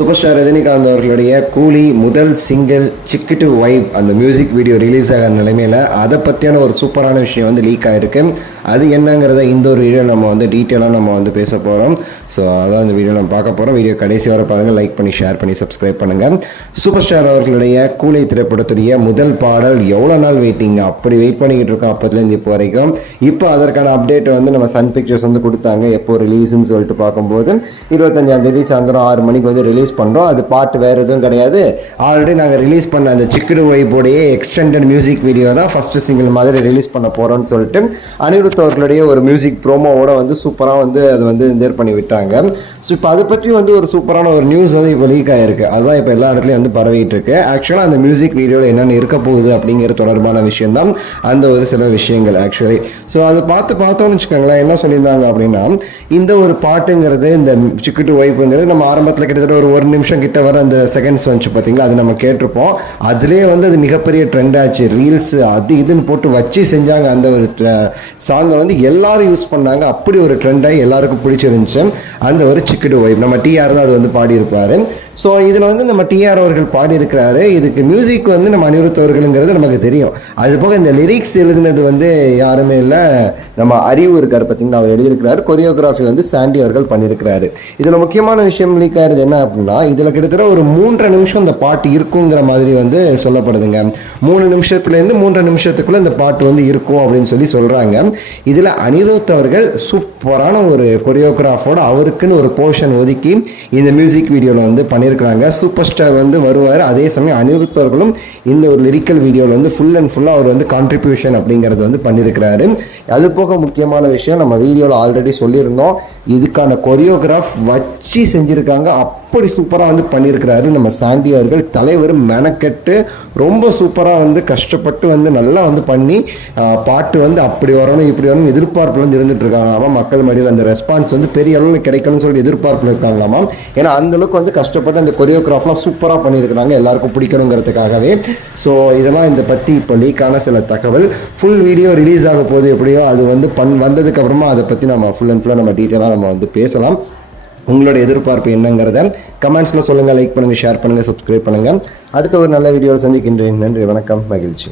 Super star Rajinikanth அவர்களுடைய கூலி முதல் சிங்கிள் சிக்கு டு வைப் அந்த மியூசிக் வீடியோ ரிலீஸ் ஆகிற நிலைமையில் அதை பற்றியான ஒரு சூப்பரான விஷயம் வந்து லீக் ஆகிருக்கு. அது என்னங்கிறத இந்த ஒரு வீடியோ நம்ம வந்து டீட்டெயிலாக நம்ம வந்து பேச போகிறோம். ஸோ அதான் இந்த வீடியோ நம்ம பார்க்க போகிறோம். வீடியோ கடைசி வர பாருங்கள், லைக் பண்ணி ஷேர் பண்ணி சப்ஸ்கிரைப் பண்ணுங்கள். சூப்பர் ஸ்டார் அவர்களுடைய கூலி திரைப்படத்துடைய முதல் பாடல் எவ்வளோ நாள் வெயிட்டிங்க, அப்படி வெயிட் பண்ணிக்கிட்டு இருக்கோம் அப்போதுலேருந்து இப்போ வரைக்கும். இப்போ அதற்கான அப்டேட் வந்து நம்ம சன் பிக்சர்ஸ் வந்து கொடுத்தாங்க. எப்போ ரிலீஸ்ன்னு சொல்லிட்டு பார்க்கும்போது 25ஆம் தேதி சாயந்தரம் 6 மணிக்கு வந்து ரிலீஸ் பண்ணுறோம். அது பாட்டு வேறு எதுவும் கிடையாது. ஆல்ரெடி நாங்கள் ரிலீஸ் பண்ண அந்த சிக்குடு வைப்போடைய எக்ஸ்டெண்டட் மியூசிக் வீடியோ தான் ஃபஸ்ட்டு சிங்கிள் மாதிரி ரிலீஸ் பண்ண போகிறோன்னு சொல்லிட்டு அனிருத் அவர்களுடைய ஒரு மியூசிக் ப்ரோமோவோட வந்து சூப்பராக வந்து அது வந்து தேர் பண்ணி விட்டாங்க. ஸோ இப்போ அதை பற்றி வந்து ஒரு சூப்பரான ஒரு நியூஸ் வந்து இப்போ லீக் ஆகிருக்கு. அதுதான் இப்போ எல்லா இடத்துலையும் வந்து பரவிட்டு இருக்கு. ஆக்சுவலாக அந்த மியூசிக் வீடியோவில் என்னென்ன இருக்க போகுது அப்படிங்கிற தொடர்பான விஷயம் தான் அந்த ஒரு சில விஷயங்கள் ஆக்சுவலி. ஸோ அதை பார்த்தோன்னு வச்சுக்கோங்களேன், என்ன சொல்லியிருந்தாங்க அப்படின்னா, இந்த ஒரு பாட்டுங்கிறது இந்த சிக்குடு வைப்புங்கிறது நம்ம ஆரம்பத்தில் கிட்டத்தட்ட ஒரு நிமிஷம் கிட்ட வர அந்த செகண்ட்ஸ் வந்துச்சு பார்த்தீங்களா, அது நம்ம கேட்டிருப்போம். அதுலேயே வந்து அது மிகப்பெரிய ட்ரெண்ட் ஆச்சு. ரீல்ஸ் அது இதுன்னு போட்டு வச்சு செஞ்சாங்க. அந்த ஒரு சாங்கை வந்து எல்லாரும் யூஸ் பண்ணாங்க. அப்படி ஒரு ட்ரெண்டாகி எல்லாருக்கும் பிடிச்சிருந்துச்சு அந்த ஒரு சிக்குடு வைப். நம்ம டிஆர் தான் அது வந்து பாடியிருப்பார். ஸோ இதில் வந்து நம்ம டிஆர் அவர்கள் பாடியிருக்கிறாரு. இதுக்கு மியூசிக் வந்து நம்ம அனிருத் அவர்களுங்கிறது நமக்கு தெரியும். அது போக இந்த லிரிக்ஸ் எழுதினது வந்து யாருமே இல்லை, நம்ம அறிவு இருக்கார் பார்த்தீங்கன்னா, அவர் எழுதியிருக்கிறாரு. கொரியோகிராஃபி வந்து சாண்டி அவர்கள் பண்ணியிருக்கிறாரு. இதில் முக்கியமான விஷயம் லீக் ஆகிறது என்ன அப்படின்னா, இதில் கிட்டத்தட்ட ஒரு 3.5 நிமிஷம் இந்த பாட்டு இருக்குங்கிற மாதிரி வந்து சொல்லப்படுதுங்க. 3 நிமிஷத்துலேருந்து 3.5 நிமிஷத்துக்குள்ளே இந்த பாட்டு வந்து இருக்கும் அப்படின்னு சொல்லி சொல்கிறாங்க. இதில் அனிருத் அவர்கள் சூப்பரான ஒரு கொரியோகிராஃபோட அவருக்குன்னு ஒரு போர்ஷன் ஒதுக்கி இந்த மியூசிக் வீடியோவில் வந்து பண்ணியிருக்கிறாங்க. சூப்பர் ஸ்டார் வந்து வருவார். அதே சமயம் அனிருத் அவர்களும் இந்த ஒரு லிரிக்கல் வீடியோவில் வந்து ஃபுல் அண்ட் ஃபுல்லாக அவர் வந்து கான்ட்ரிபியூஷன் அப்படிங்கிறது வந்து பண்ணியிருக்கிறாரு. அது போக முக்கியமான விஷயம், நம்ம வீடியோவில் ஆல்ரெடி சொல்லியிருந்தோம், இதுக்கான கொரியோகிராஃப் வச்சு செஞ்சுருக்காங்க. அப்படி சூப்பராக வந்து பண்ணியிருக்கிறாரு நம்ம சாண்டி அவர்கள். தலைவர் மெனக்கெட்டு ரொம்ப சூப்பராக வந்து கஷ்டப்பட்டு வந்து நல்லா வந்து பண்ணி பாட்டு வந்து அப்படி வரணும் இப்படி வரணும் எதிர்பார்ப்பில் வந்து இருந்துட்டு இருக்காங்களாமா. மக்கள் மடியில் அந்த ரெஸ்பான்ஸ் வந்து பெரிய அளவில் கிடைக்கணும்னு சொல்லி எதிர்பார்ப்பில் இருக்காங்களாமா. ஏன்னா அந்தளவுக்கு வந்து கஷ்டப்பட்டு அந்த கொரியோகிராஃப்லாம் சூப்பராக பண்ணியிருக்கிறாங்க, எல்லாருக்கும் பிடிக்கணுங்கிறதுக்காகவே. ஸோ இதெல்லாம் இந்த பற்றி இப்போ லீக்கான சில தகவல். ஃபுல் வீடியோ ரிலீஸ் ஆக போது எப்படியோ அது வந்து வந்ததுக்கப்புறமா அதை பற்றி நம்ம ஃபுல் அண்ட் ஃபுல்லாக நம்ம டீட்டெயிலாக நம்ம வந்து பேசலாம். உங்களோட எதிர்பார்ப்பு என்னங்கிறத கமெண்ட்ஸில் சொல்லுங்கள், லைக் பண்ணுங்கள், ஷேர் பண்ணுங்கள், சப்ஸ்கிரைப் பண்ணுங்கள். அடுத்த ஒரு நல்ல வீடியோவில் சந்திக்கின்றேன். நன்றி, வணக்கம், மகிழ்ச்சி.